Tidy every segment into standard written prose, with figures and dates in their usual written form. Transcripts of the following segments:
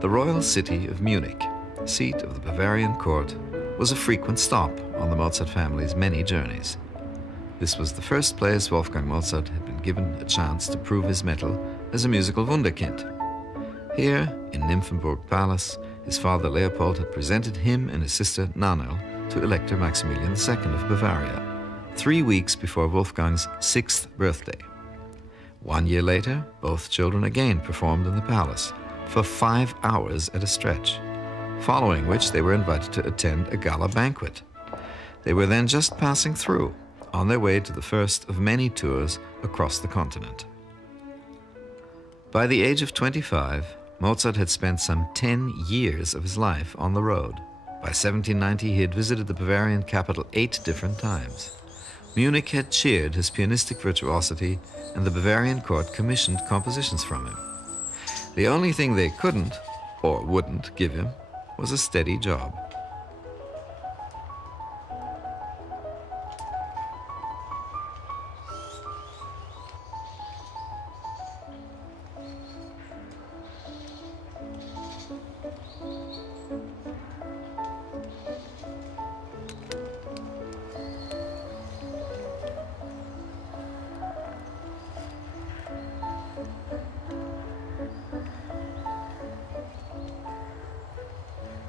The royal city of Munich, seat of the Bavarian court, was a frequent stop on the Mozart family's many journeys. This was the first place Wolfgang Mozart had been given a chance to prove his mettle as a musical wunderkind. Here, in Nymphenburg Palace, his father Leopold had presented him and his sister Nannerl to Elector Maximilian II of Bavaria, 3 weeks before Wolfgang's 6th birthday. 1 year later, both children again performed in the palace for 5 hours at a stretch, following which they were invited to attend a gala banquet. They were then just passing through, on their way to the first of many tours across the continent. By the age of 25, Mozart had spent some 10 years of his life on the road. By 1790, he had visited the Bavarian capital 8 different times. Munich had cheered his pianistic virtuosity, and the Bavarian court commissioned compositions from him. The only thing they couldn't, or wouldn't, give him was a steady job.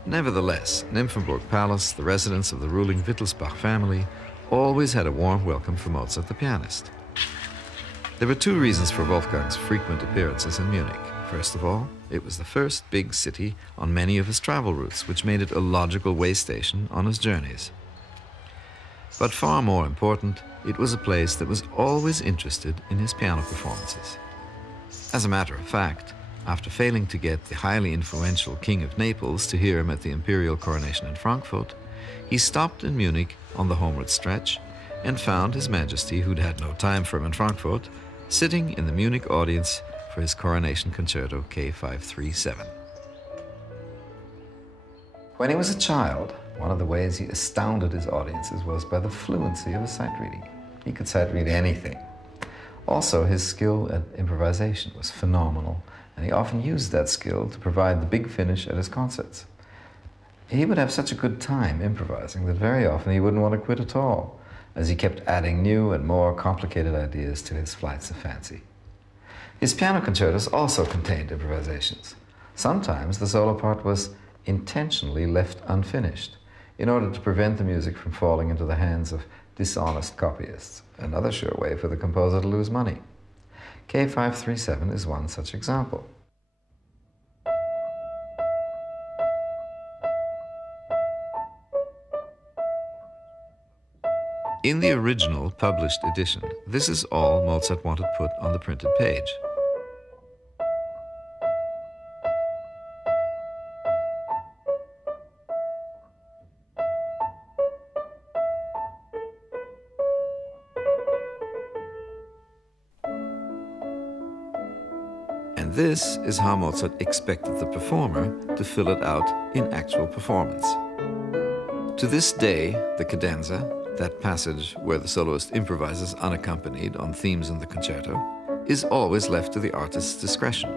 Nevertheless, Nymphenburg Palace, the residence of the ruling Wittelsbach family, always had a warm welcome for Mozart the pianist. There were 2 reasons for Wolfgang's frequent appearances in Munich. First of all, it was the first big city on many of his travel routes, which made it a logical way station on his journeys. But far more important, it was a place that was always interested in his piano performances. As a matter of fact, after failing to get the highly influential King of Naples to hear him at the imperial coronation in Frankfurt, he stopped in Munich on the homeward stretch and found His Majesty, who'd had no time for him in Frankfurt, sitting in the Munich audience for his Coronation Concerto K537. When he was a child, one of the ways he astounded his audiences was by the fluency of his sight reading. He could sight read anything. Also, his skill at improvisation was phenomenal, and he often used that skill to provide the big finish at his concerts. He would have such a good time improvising that very often he wouldn't want to quit at all, as he kept adding new and more complicated ideas to his flights of fancy. His piano concertos also contained improvisations. Sometimes the solo part was intentionally left unfinished in order to prevent the music from falling into the hands of dishonest copyists, another sure way for the composer to lose money. K537 is one such example. In the original published edition, this is all Mozart wanted put on the printed page. And this is how Mozart expected the performer to fill it out in actual performance. To this day, the cadenza, that passage where the soloist improvises unaccompanied on themes in the concerto, is always left to the artist's discretion,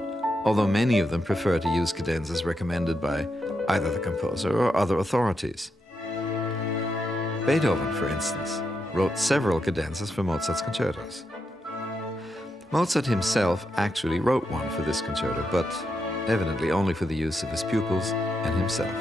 although many of them prefer to use cadenzas recommended by either the composer or other authorities. Beethoven, for instance, wrote several cadenzas for Mozart's concertos. Mozart himself actually wrote one for this concerto, but evidently only for the use of his pupils and himself.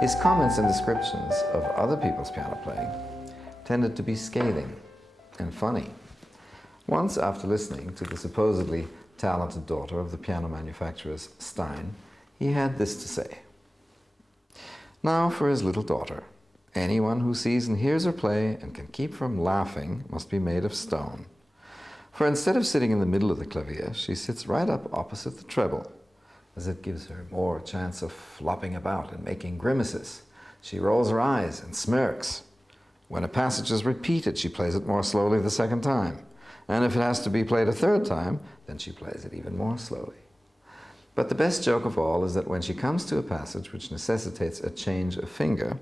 His comments and descriptions of other people's piano playing tended to be scathing and funny. Once, after listening to the supposedly talented daughter of the piano manufacturers Stein, he had this to say. Now for his little daughter. Anyone who sees and hears her play and can keep from laughing must be made of stone. For instead of sitting in the middle of the clavier, she sits right up opposite the treble, as it gives her more chance of flopping about and making grimaces. She rolls her eyes and smirks. When a passage is repeated, she plays it more slowly the second time. And if it has to be played a third time, then she plays it even more slowly. But the best joke of all is that when she comes to a passage which necessitates a change of finger,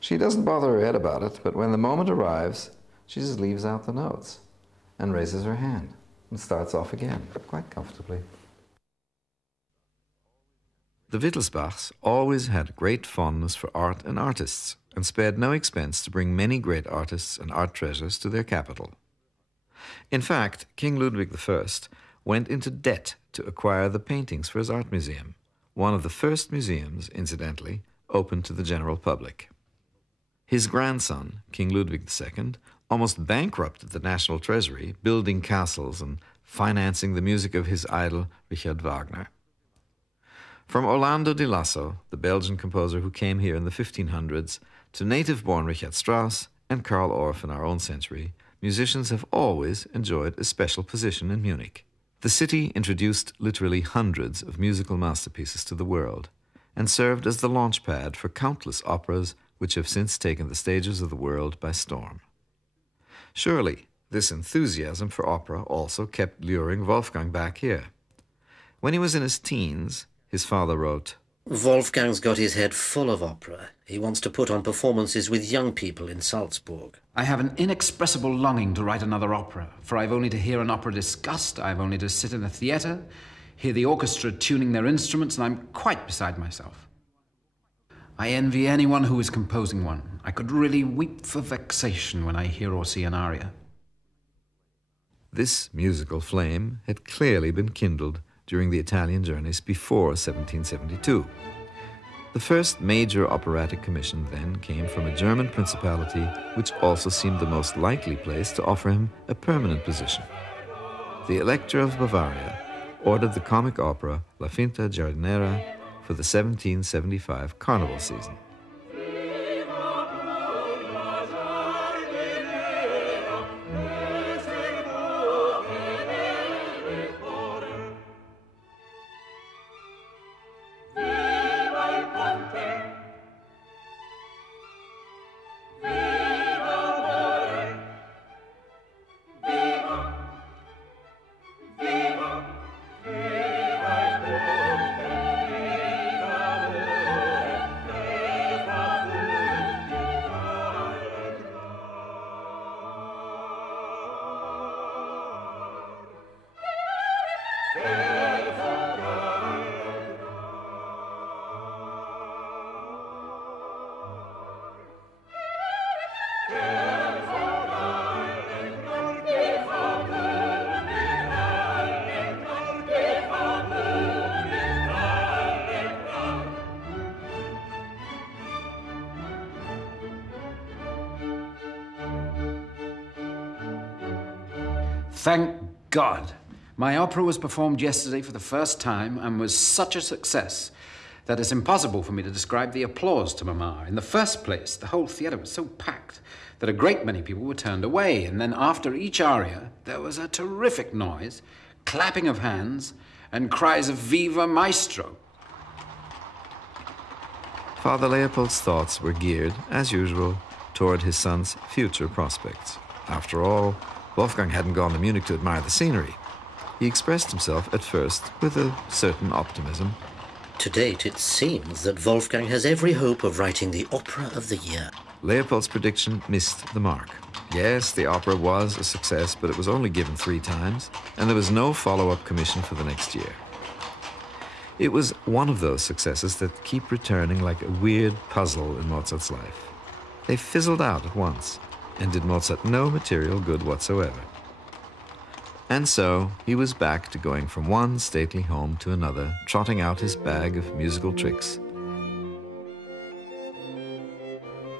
she doesn't bother her head about it, but when the moment arrives, she just leaves out the notes and raises her hand and starts off again, quite comfortably. The Wittelsbachs always had great fondness for art and artists, and spared no expense to bring many great artists and art treasures to their capital. In fact, King Ludwig I went into debt to acquire the paintings for his art museum, one of the first museums, incidentally, open to the general public. His grandson, King Ludwig II, almost bankrupted the national treasury, building castles and financing the music of his idol Richard Wagner. From Orlando di Lasso, the Belgian composer who came here in the 1500s, to native-born Richard Strauss and Karl Orff in our own century, musicians have always enjoyed a special position in Munich. The city introduced literally hundreds of musical masterpieces to the world and served as the launchpad for countless operas which have since taken the stages of the world by storm. Surely, this enthusiasm for opera also kept luring Wolfgang back here. When he was in his teens, his father wrote, Wolfgang's got his head full of opera. He wants to put on performances with young people in Salzburg. I have an inexpressible longing to write another opera, for I've only to hear an opera discussed, I've only to sit in a theatre, hear the orchestra tuning their instruments, and I'm quite beside myself. I envy anyone who is composing one. I could really weep for vexation when I hear or see an aria. This musical flame had clearly been kindled during the Italian journeys before 1772. The first major operatic commission then came from a German principality, which also seemed the most likely place to offer him a permanent position. The Elector of Bavaria ordered the comic opera La Finta Giardiniera for the 1775 carnival season. Thank God. My opera was performed yesterday for the first time and was such a success that it's impossible for me to describe the applause to Mamma. In the first place, the whole theatre was so packed that a great many people were turned away, and then after each aria, there was a terrific noise, clapping of hands, and cries of Viva Maestro. Father Leopold's thoughts were geared, as usual, toward his son's future prospects. After all, Wolfgang hadn't gone to Munich to admire the scenery. He expressed himself at first with a certain optimism. To date, it seems that Wolfgang has every hope of writing the opera of the year. Leopold's prediction missed the mark. Yes, the opera was a success, but it was only given 3 times, and there was no follow-up commission for the next year. It was one of those successes that keep returning like a weird puzzle in Mozart's life. They fizzled out at once and did Mozart no material good whatsoever. And so he was back to going from one stately home to another, trotting out his bag of musical tricks.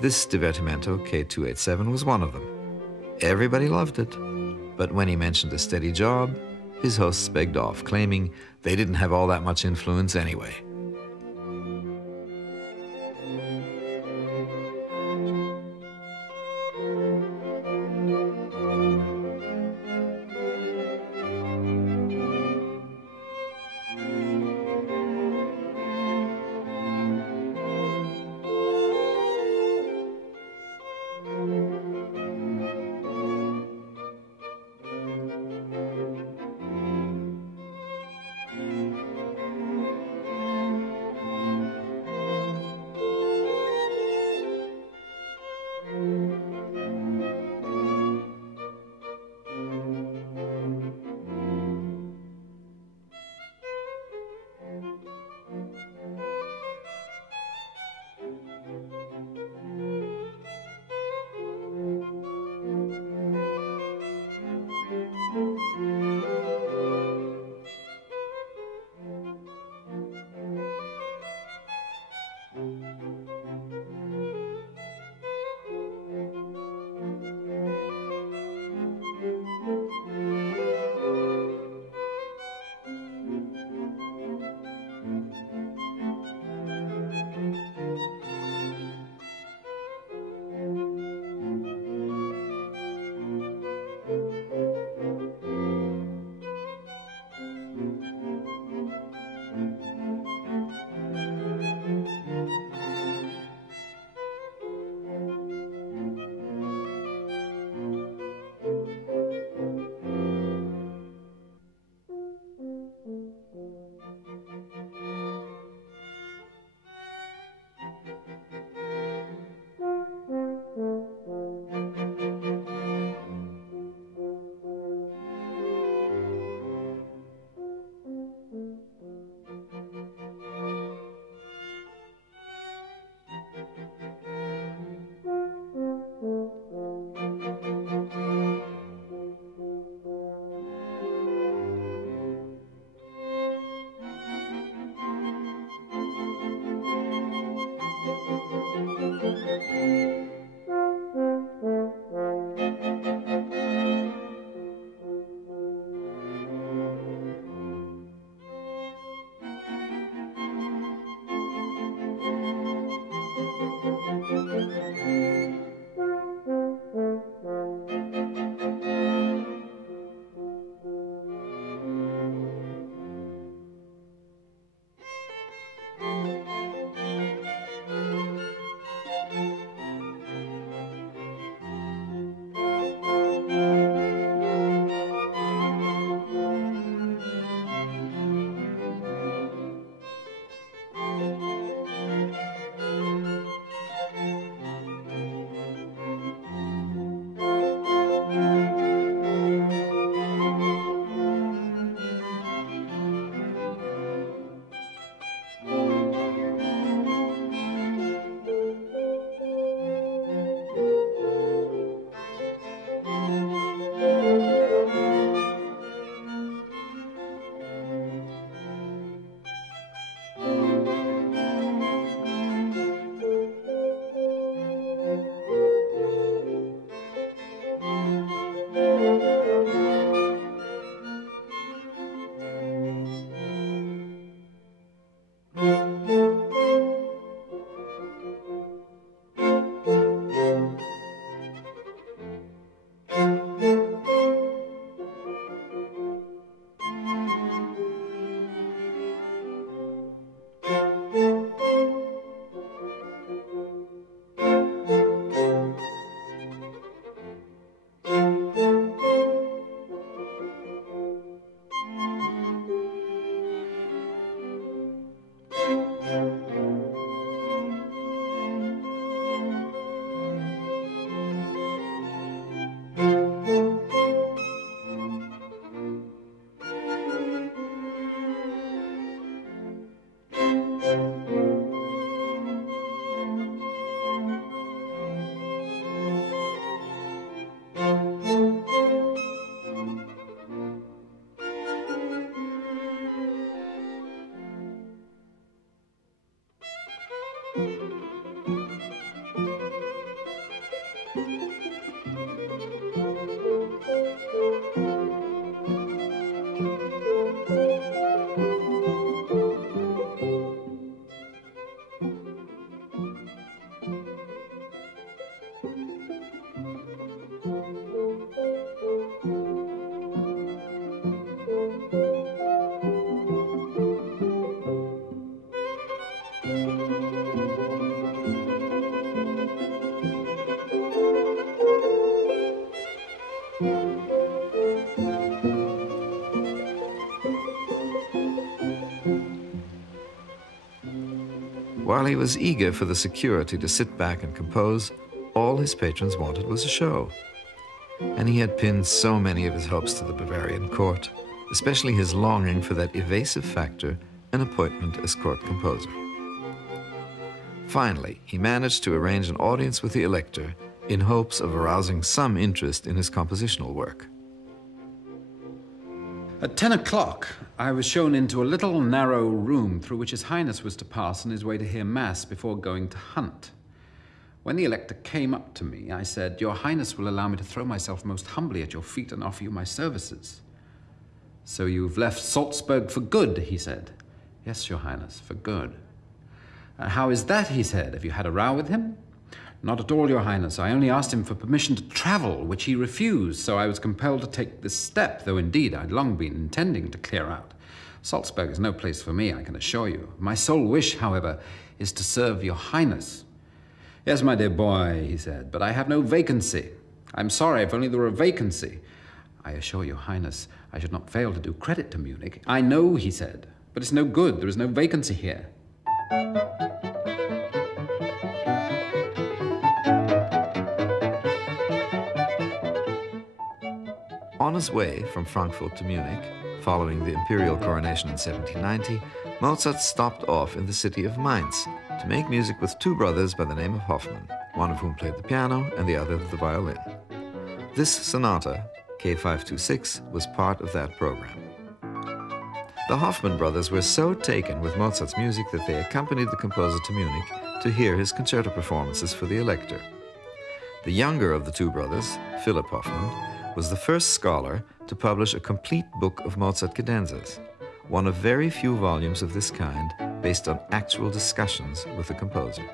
This divertimento, K287, was one of them. Everybody loved it, but when he mentioned a steady job, his hosts begged off, claiming they didn't have all that much influence anyway. while he was eager for the security to sit back and compose, all his patrons wanted was a show. And he had pinned so many of his hopes to the Bavarian court, especially his longing for that evasive factor, an appointment as court composer. Finally, he managed to arrange an audience with the Elector in hopes of arousing some interest in his compositional work. At 10 o'clock, I was shown into a little narrow room through which His Highness was to pass on his way to hear Mass before going to hunt. When the Elector came up to me, I said, "Your Highness will allow me to throw myself most humbly at your feet and offer you my services." "So you've left Salzburg for good," he said. "Yes, Your Highness, for good." "How is that?" he said. "Have you had a row with him?" "Not at all, Your Highness. I only asked him for permission to travel, which he refused, so I was compelled to take this step, though indeed I'd long been intending to clear out. Salzburg is no place for me, I can assure you. My sole wish, however, is to serve Your Highness." "Yes, my dear boy," he said, "but I have no vacancy. I'm sorry if only there were a vacancy. I assure Your Highness I should not fail to do credit to Munich." "I know," he said, "but it's no good. There is no vacancy here." On his way from Frankfurt to Munich, following the imperial coronation in 1790, Mozart stopped off in the city of Mainz to make music with two brothers by the name of Hoffmann, one of whom played the piano and the other the violin. This sonata, K526, was part of that program. The Hoffmann brothers were so taken with Mozart's music that they accompanied the composer to Munich to hear his concerto performances for the Elector. The younger of the two brothers, Philipp Hoffmann, was the first scholar to publish a complete book of Mozart Cadenzas, one of very few volumes of this kind based on actual discussions with the composer.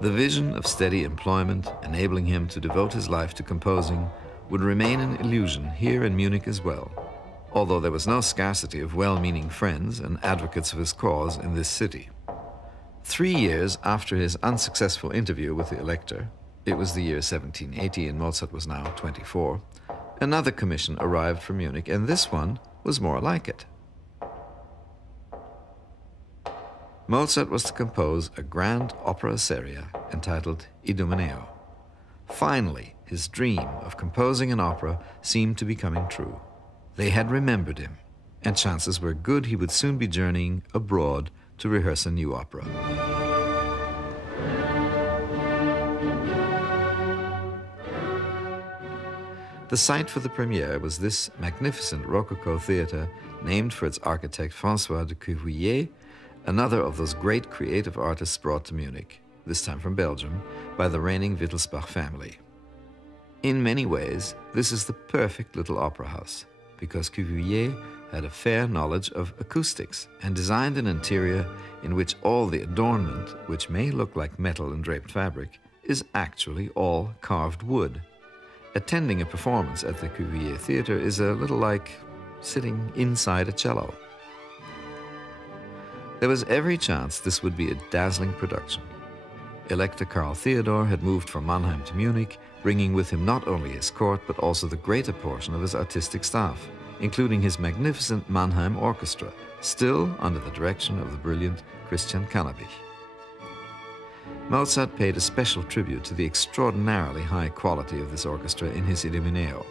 The vision of steady employment, enabling him to devote his life to composing, would remain an illusion here in Munich as well, although there was no scarcity of well-meaning friends and advocates of his cause in this city. 3 years after his unsuccessful interview with the Elector, it was the year 1780 and Mozart was now 24, another commission arrived from Munich, and this one was more like it. Mozart was to compose a grand opera seria entitled Inomeneo. Finally, his dream of composing an opera seemed to be coming true. They had remembered him, and chances were good he would soon be journeying abroad to rehearse a new opera. The site for the premiere was this magnificent Rococo theatre named for its architect François de Cuvillier, another of those great creative artists brought to Munich, this time from Belgium, by the reigning Wittelsbach family. In many ways, this is the perfect little opera house, because Cuvier had a fair knowledge of acoustics and designed an interior in which all the adornment, which may look like metal and draped fabric, is actually all carved wood. Attending a performance at the Cuvier Theatre is a little like sitting inside a cello. There was every chance this would be a dazzling production. Elector Karl Theodor had moved from Mannheim to Munich, bringing with him not only his court but also the greater portion of his artistic staff, including his magnificent Mannheim Orchestra, still under the direction of the brilliant Christian Zaiss. Mozart paid a special tribute to the extraordinarily high quality of this orchestra in his Inomeneo.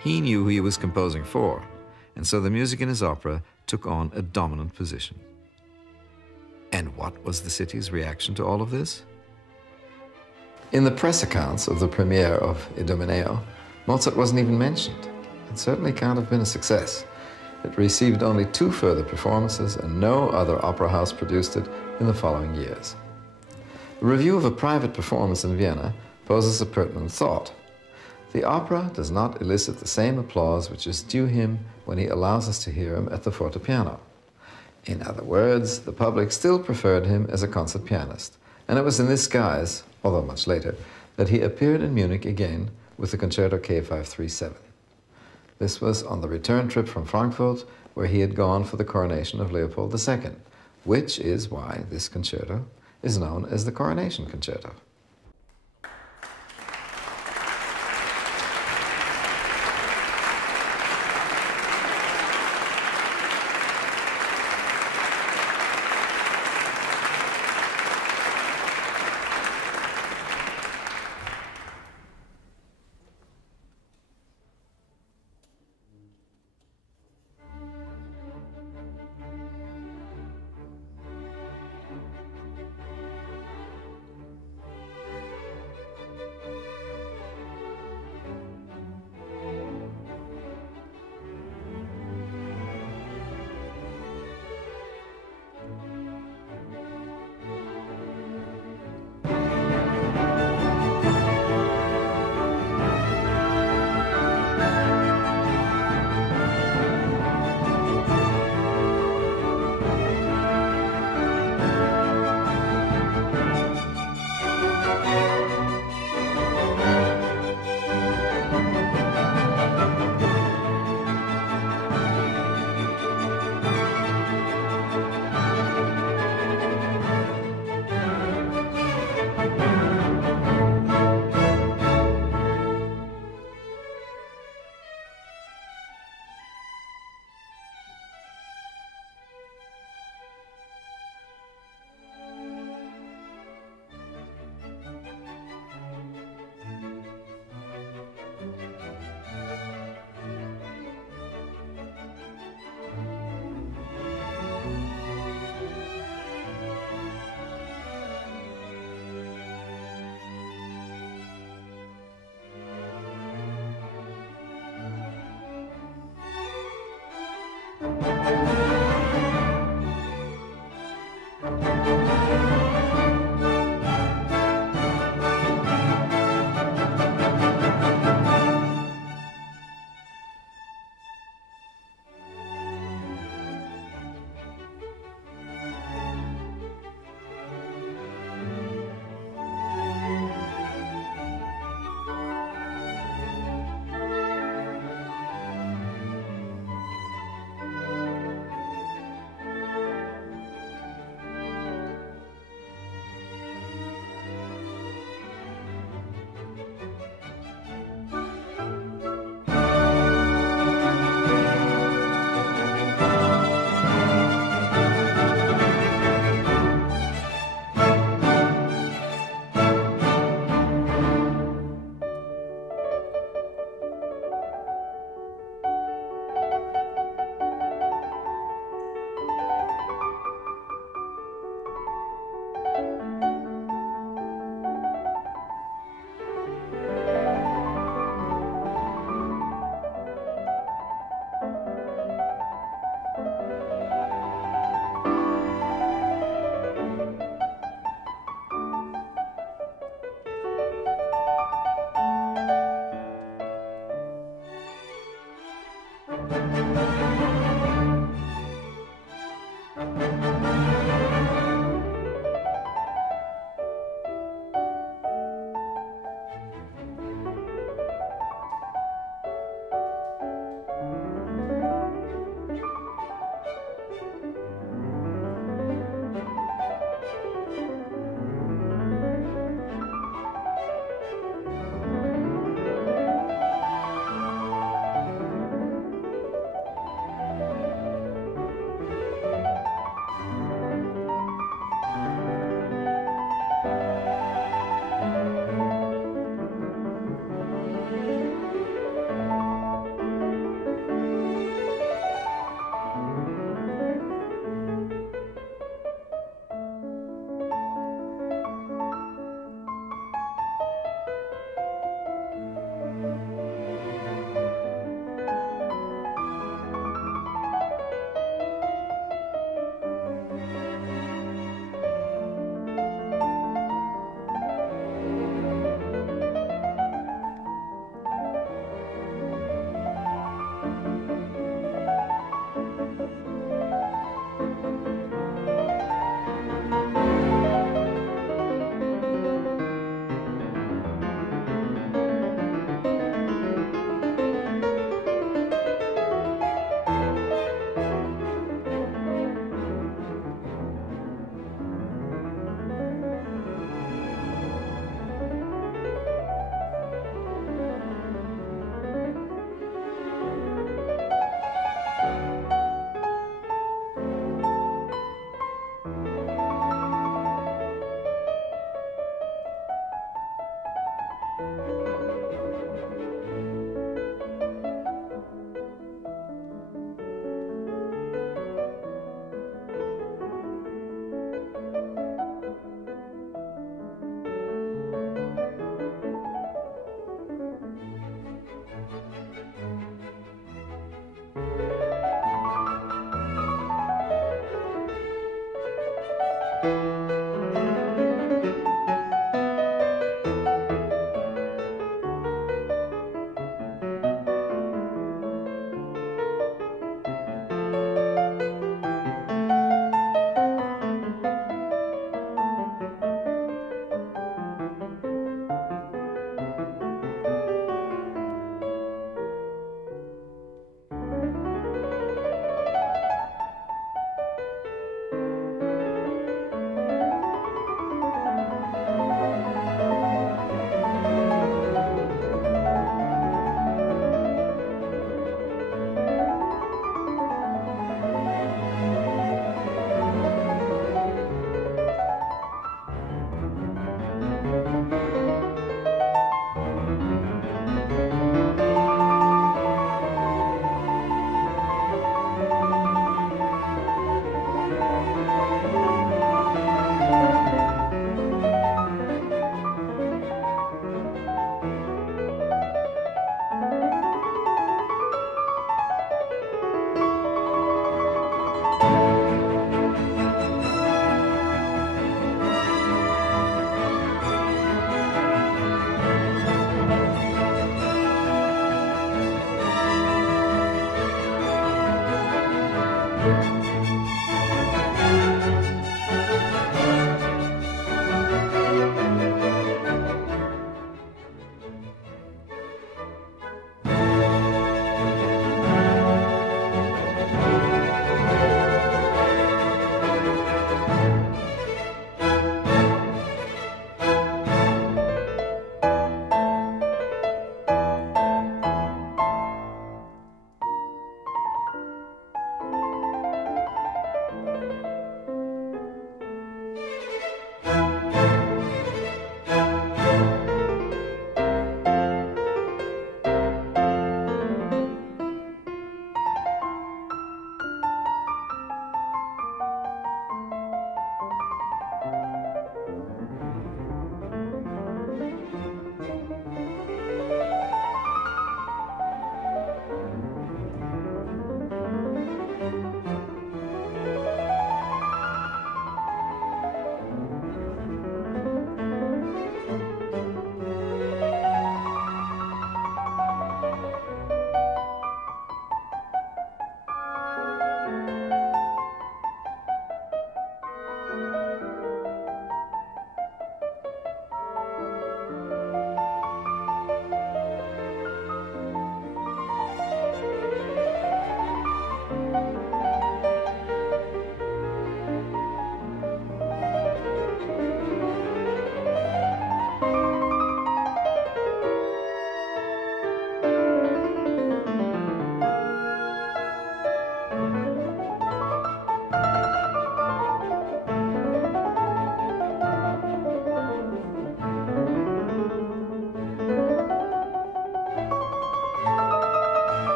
He knew who he was composing for, and so the music in his opera took on a dominant position. And what was the city's reaction to all of this? In the press accounts of the premiere of Inomeneo, Mozart wasn't even mentioned. It certainly can't have been a success. It received only 2 further performances, and no other opera house produced it in the following years. The review of a private performance in Vienna poses a pertinent thought. The opera does not elicit the same applause which is due him when he allows us to hear him at the fortepiano. In other words, the public still preferred him as a concert pianist, and it was in this guise, although much later, that he appeared in Munich again with the Concerto K537. This was on the return trip from Frankfurt, where he had gone for the coronation of Leopold II, which is why this concerto is known as the Coronation Concerto.